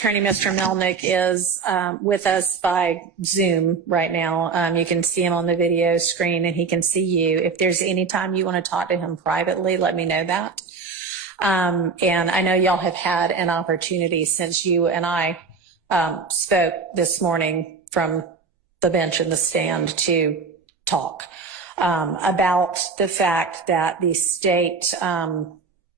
Attorney Mr. Melnick is with us by Zoom right now. You can see him on the video screen and he can see you. If there's any time you want to talk to him privately, let me know that. And I know y'all have had an opportunity since you and I spoke this morning from the bench and the stand to talk about the fact that the state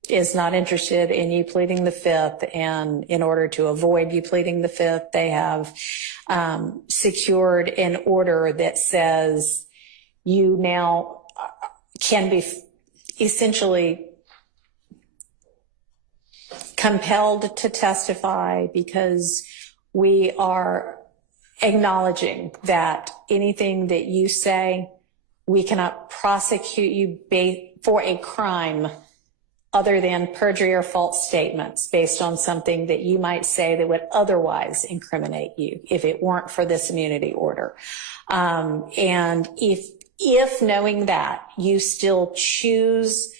is not interested in you pleading the fifth, and in order to avoid you pleading the fifth, they have secured an order that says you now can be essentially compelled to testify, because we are acknowledging that anything that you say, we cannot prosecute you for a crime other than perjury or false statements based on something that you might say that would otherwise incriminate you if it weren't for this immunity order. And if knowing that you still choose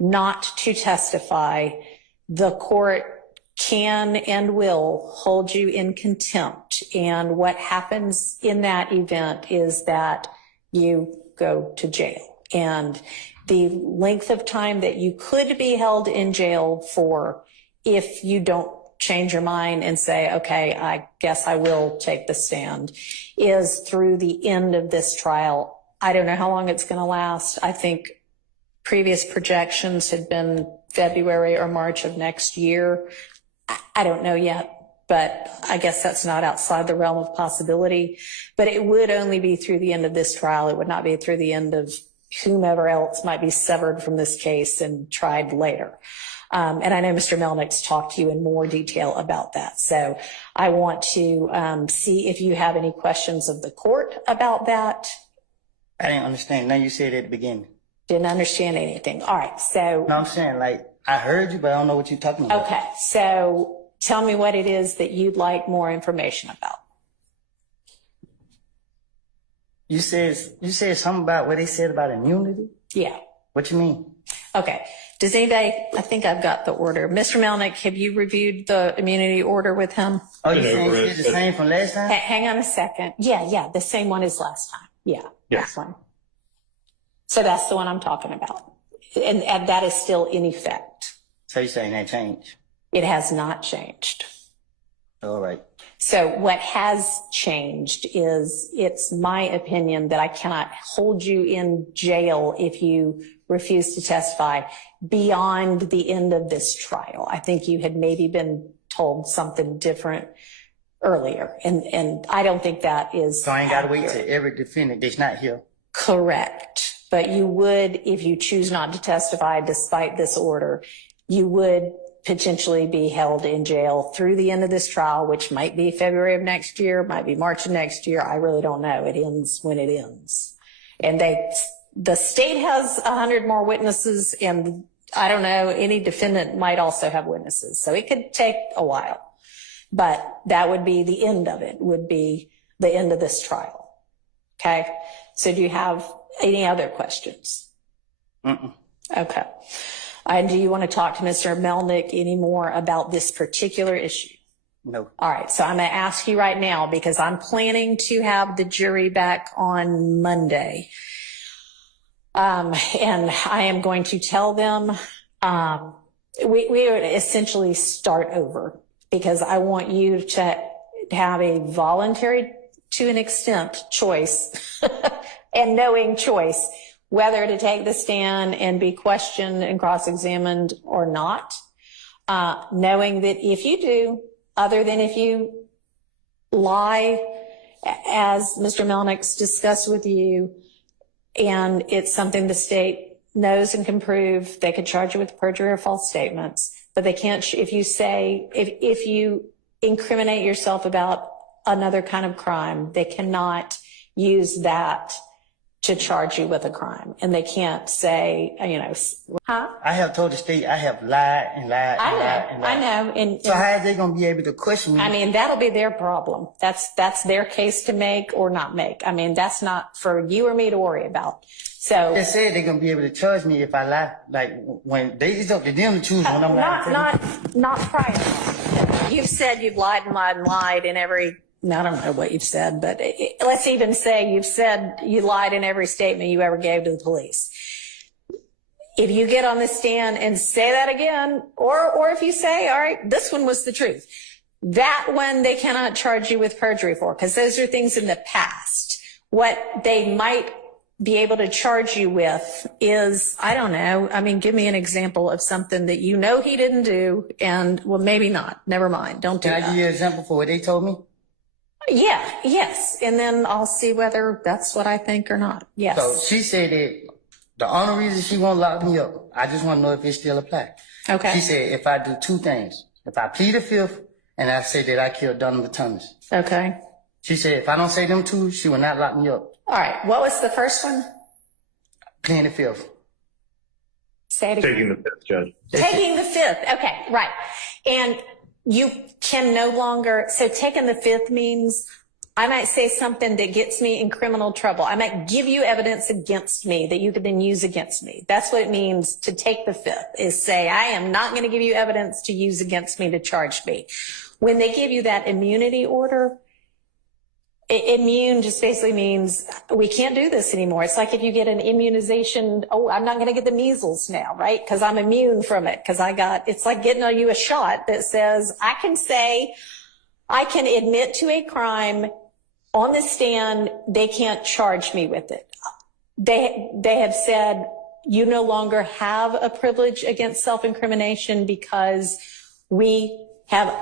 not to testify, the court can and will hold you in contempt. And what happens in that event is that you go to jail. And the length of time that you could be held in jail for, if you don't change your mind and say, okay, I guess I will take the stand, is through the end of this trial. I don't know how long it's going to last. I think previous projections had been February or March of next year. I don't know yet, but I guess that's not outside the realm of possibility. But it would only be through the end of this trial. It would not be through the end of whomever else might be severed from this case and tried later. And I know Mr. Melnick's talked to you in more detail about that. So I want to see if you have any questions of the court about that. I didn't understand. Now you said at the beginning. Didn't understand anything. All right. So. No, I'm saying, like, I heard you, but I don't know what you're talking about. Okay. So tell me what it is that you'd like more information about. You said something about what they said about immunity? Yeah. What you mean? Okay. Does anybody, I think I've got the order. Mr. Melnick, have you reviewed the immunity order with him? Oh, you saying it's the same from last time? Hang on a second. Yeah. The same one as last time. Yeah. This one. So that's the one I'm talking about. And that is still in effect. So you're saying that changed? It has not changed. All right. So what has changed is, it's my opinion that I cannot hold you in jail if you refuse to testify beyond the end of this trial. I think you had maybe been told something different earlier, and I don't think that is. So I ain't got to wait till every defendant that's not here. Correct. But you would, if you choose not to testify despite this order, you would potentially be held in jail through the end of this trial, which might be February of next year, might be March of next year. I really don't know. It ends when it ends. And the state has 100 more witnesses, and I don't know, any defendant might also have witnesses. So it could take a while, but that would be the end of it, would be the end of this trial. Okay. So do you have any other questions? Okay. And do you want to talk to Mr. Melnick any more about this particular issue? No. All right. So I'm going to ask you right now, because I'm planning to have the jury back on Monday. And I am going to tell them, we would essentially start over, because I want you to have a voluntary, to an extent, choice and knowing choice, whether to take the stand and be questioned and cross-examined or not, knowing that if you do, other than if you lie, as Mr. Melnick's discussed with you, and it's something the state knows and can prove, they could charge you with perjury or false statements, but they can't, if you incriminate yourself about another kind of crime, they cannot use that to charge you with a crime. And they can't say, I have told the state I have lied and lied and lied and lied. I know. And so how are they going to be able to question me? I mean, that'll be their problem. That's their case to make or not make. I mean, that's not for you or me to worry about. So they said they're going to be able to charge me if I lie. Like, when it's up to them to choose when I'm lying. Not prior. you've said you've lied and lied and lied in every, I don't know what you've said, but let's even say you've said you lied in every statement you ever gave to the police. If you get on the stand and say that again, or if you say, all right, this one was the truth, that one they cannot charge you with perjury for, because those are things in the past. What they might be able to charge you with is, I don't know, I mean, give me an example of something that you know he didn't do, and well, maybe not. Never mind. Don't do that. Can I give you an example for what they told me? Yeah, yes. And then I'll see whether that's what I think or not. Yes. So she said that the only reason she won't lock me up, I just want to know if it still applies. Okay. She said if I do two things, if I plead the fifth and I say that I killed Donovan Thomas. Okay. She said if I don't say them two, she will not lock me up. All right. What was the first one? Pleading the fifth. Say it again. Taking the fifth, Judge. Taking the fifth. Okay, right. And you can no longer, so taking the fifth means I might say something that gets me in criminal trouble. I might give you evidence against me that you could then use against me. That's what it means to take the fifth, is say, I am not going to give you evidence to use against me to charge me. When they give you that immunity order, immune just basically means we can't do this anymore. It's like if you get an immunization, oh, I'm not going to get the measles now, right? Because I'm immune from it. Because it's like getting you a shot that says, I can admit to a crime on the stand, they can't charge me with it. They have said you no longer have a privilege against self-incrimination because we have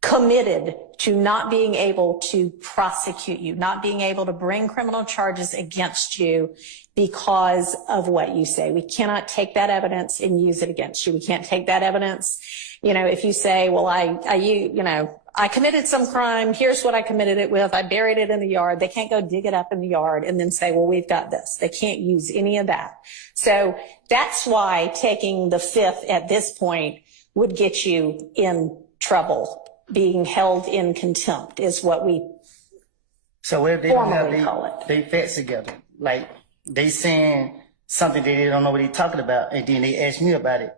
committed to not being able to prosecute you, not being able to bring criminal charges against you because of what you say. We cannot take that evidence and use it against you. We can't take that evidence. If you say, well, I committed some crime. Here's what I committed it with. I buried it in the yard. They can't go dig it up in the yard and then say, well, we've got this. They can't use any of that. So that's why taking the fifth at this point would get you in trouble. Being held in contempt is what we so what if they don't formally have call it. they facts together? Like they saying something they don't know what they're talking about, and then they ask me about it.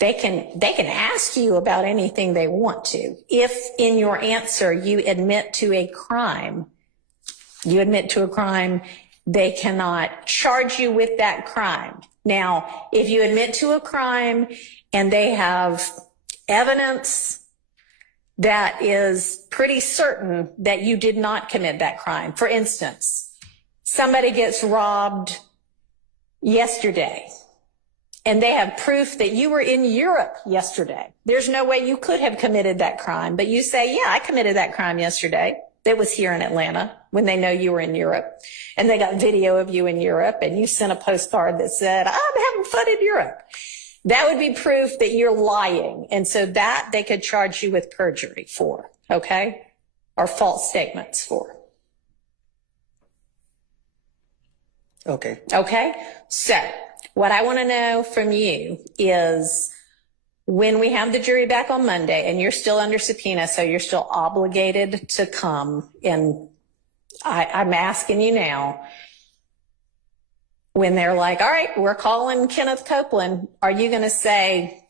They can ask you about anything they want to. If in your answer you admit to a crime, they cannot charge you with that crime. Now, if you admit to a crime and they have evidence that is pretty certain that you did not commit that crime. For instance, somebody gets robbed yesterday and they have proof that you were in Europe yesterday. There's no way you could have committed that crime, but you say, yeah, I committed that crime yesterday. That was here in Atlanta when they know you were in Europe and they got video of you in Europe and you sent a postcard that said, I'm having fun in Europe. That would be proof that you're lying. And so that they could charge you with perjury for, okay? Or false statements for. Okay. Okay? So what I want to know from you is when we have the jury back on Monday and you're still under subpoena, so you're still obligated to come, and I'm asking you now, when they're like, all right, we're calling Kenneth Copeland, are you going to say,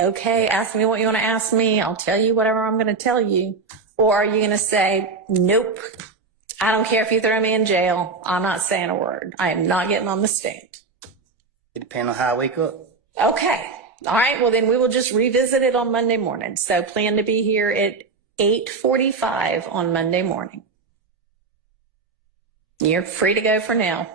okay, ask me what you want to ask me. I'll tell you whatever I'm going to tell you. Or are you going to say, nope, I don't care if you throw me in jail. I'm not saying a word. I am not getting on the stand. It depends on how I wake up. Okay. All right. Well, then we will just revisit it on Monday morning. So plan to be here at 8:45 on Monday morning. You're free to go for now.